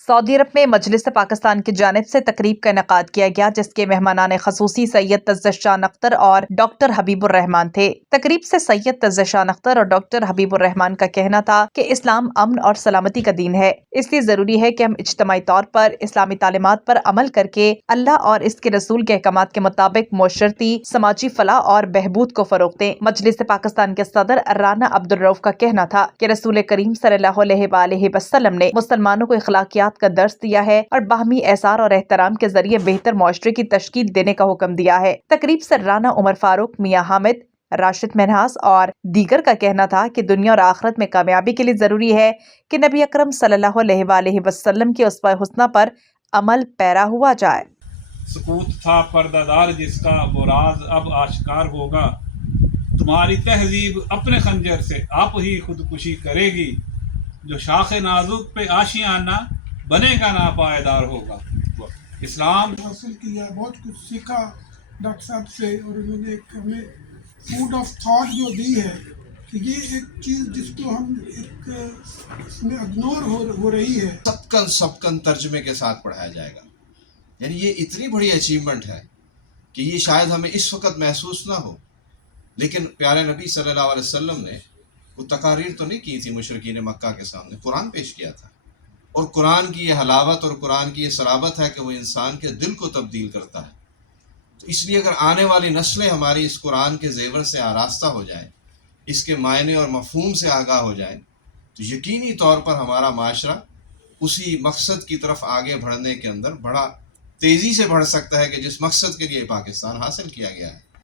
Saudi अरब में मजलिस पाकिस्तान की जानिब से तकरीब का इनेकाद किया गया, जिसके मेहमानान खसूसी सैयद तज़्ज़शान अख्तर और डॉक्टर हबीबुर्रहमान थे। तकरीब से सैयद तज़्ज़शान अख्तर और डॉक्टर हबीबुर्रहमान का कहना था कि इस्लाम अमन और सलामती का दीन है, इसलिए जरूरी है कि हम इज्तिमाई तौर पर इस्लामी तालीमात पर अमल करके अल्लाह और इसके रसूल के अहकामात के मुताबिक मुआशरती समाजी फलाह और बहबूद को फरोग दें। मजलिस पाकिस्तान के सदर राना अब्दुल रऊफ का कहना था कि रसूल करीम सल्लल्लाहु अलैहि वसल्लम ने मुसलमानों को इखलाकियात का दर्स दिया है और बाहमी एहसार और एहतराम के जरिए बेहतर मुआशरे की तश्कील देने का हुक्म दिया है। तकरीब से राना उमर फारूक, मियां हामिद, राशिद मनहास और दीगर का कहना था कि दुनिया और आखिरत में कामयाबी के लिए जरूरी है कि नबी अकरम सल्लल्लाहु अलैहि वसल्लम की उस्वा हुस्ना पर अमल पैरा हुआ जाए। सुकूत था पर्दादार जिसका, वो राज अब आश्कार होगा। तुम्हारी तहजीब अपने खंजर से आप ही खुदकुशी करेगी। जो शाखे नाजुक पे आशियाना बनेगा ना पायदार होगा। इस्लाम हासिल किया, बहुत कुछ सीखा डॉक्टर साहब से, और उन्होंने एक हमें फूड ऑफ थॉट जो दी है कि ये एक चीज़ जिसको हम एक इसमें इग्नोर हो रही है। सबकन तर्जमे के साथ पढ़ाया जाएगा। यानी ये इतनी बड़ी अचीवमेंट है कि ये शायद हमें इस वक्त महसूस ना हो, लेकिन प्यारे नबी सल्लल्लाहु अलैहि वसल्लम ने वो तकारीर तो नहीं की थी मुशरिकीन मक्का के सामने, कुरान पेश किया था। और कुरान की ये हलावत और कुरान की ये सराबत है कि वो इंसान के दिल को तब्दील करता है। तो इसलिए अगर आने वाली नस्लें हमारी इस कुरान के जेवर से आरास्ता हो जाएं, इसके मायने और मफहूम से आगाह हो जाएं, तो यकीनी तौर पर हमारा माशरा उसी मकसद की तरफ आगे बढ़ने के अंदर बड़ा तेज़ी से बढ़ सकता है कि जिस मकसद के लिए पाकिस्तान हासिल किया गया है।